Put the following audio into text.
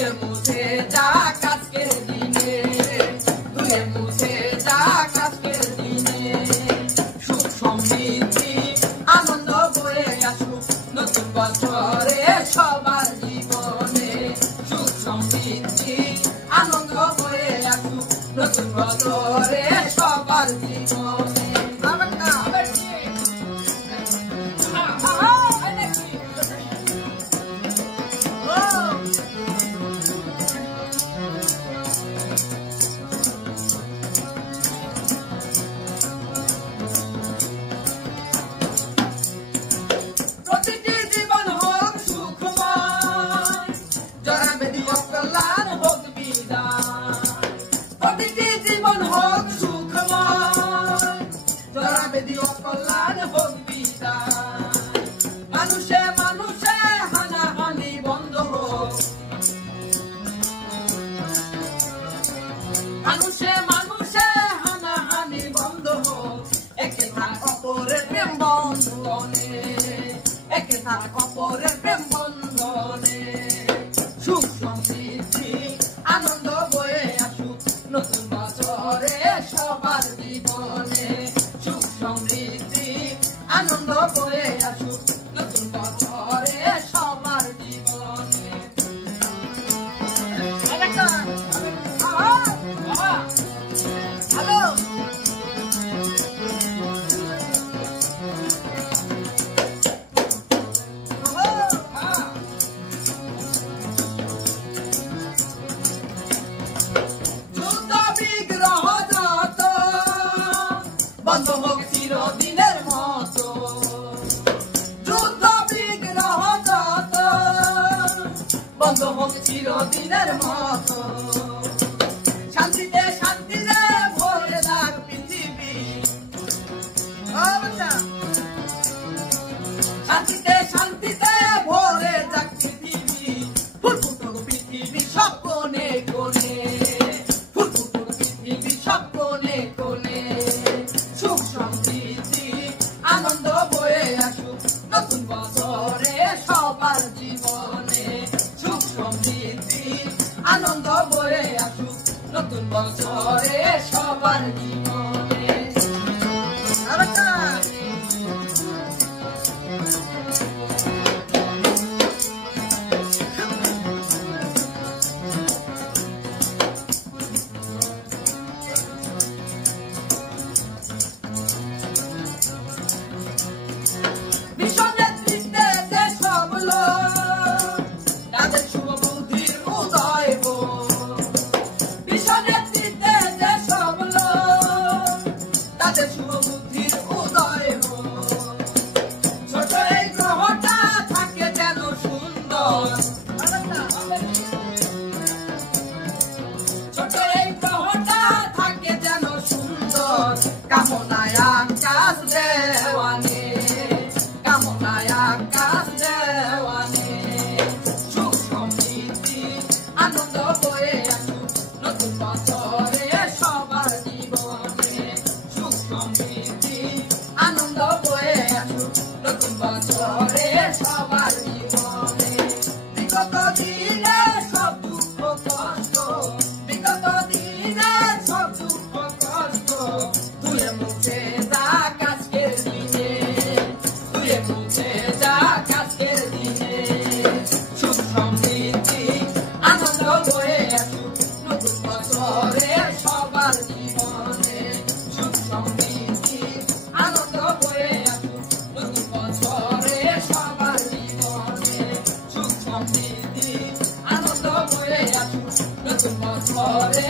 ধুয়ে মুছে যাক আজকের দিনে, ধুয়ে মুছে যাক আজকের দিনে। সুখ সমৃদ্ধি আনন্দ বয়ে আসুক নতুন বছরে সবার জীবনে, সুখ সমৃদ্ধি আনন্দ বয়ে আসুক নতুন বছরে সবার জীবনে। প্রতিটি জীবন হোক সুখময়, জরা বেদি অকল্যাণ হোক বিদায়। প্রতিটি জীবন হোক সুখময়, জরা বেদি অকল্যাণ হোক বিদায়। মানুষে মানুষে হানাহানি বন্ধ হোক, মানুষে মানুষে হানাহানি বন্ধ হোক। একে থাক অপরের প্রেম বন্ধনে, একে থাক অপরের প্রেম বন্ধনে। সুখ সমৃদ্ধি আনন্দ বয়ে আসুক নতুন বছরে সবার জীবনে, সুখ সমৃদ্ধি আনন্দ বয়ে আসুক নতুন বছরে সবার জীবনে। হ্যালো বন্ধ হোক চিরদিনের মতো, যুদ্ধ বিগ্রহ যত বন্ধ হোক চিরদিনের মতো। শান্তিতে শান্তিতে ভরে যাক পৃথিবী, শান্তিতে শান্তিতে ভরে যাক পৃথিবী। ফুল ফুটুক পৃথিবী সব কোণে কোণে, ফুল ফুটুক পৃথিবী সব কোণে কোণে। সুখ সমৃদ্ধি আনন্দ বয়ে আসুক নতুন বছরে সবার জীবনে, সুখ সমৃদ্ধি আনন্দ বয়ে আসুক নতুন বছরে সবার জীবনে। কামনায় আকাশ দেওয়ানে, কামনায় আকাশ দেওয়ানে। সুখ সমৃদ্ধি আনন্দ বয়ে আসুক নতুন বছরে সবার জীবনে, সুখ সমৃদ্ধি আনন্দ বয়ে আসুক নতুন বছরে সবার জীবনে। বিগত দিনে সব দুঃখ কষ্ট, বিগত দিনে সব দুঃখ কষ্ট ধুয়ে মুছে যাক আজকের দিনে, ধুয়ে মুছে যাক আজকের দিনে। সুখ সমৃদ্ধি আনন্দ বয়ে আসুক নতুন বছরে সবার জীবনে, সুখ সমৃদ্ধি আনন্দ বয়ে আসুক নতুন বছরে সবার জীবনে, সুখ সমৃদ্ধি আনন্দ বয়ে আসুক নতুন বছরে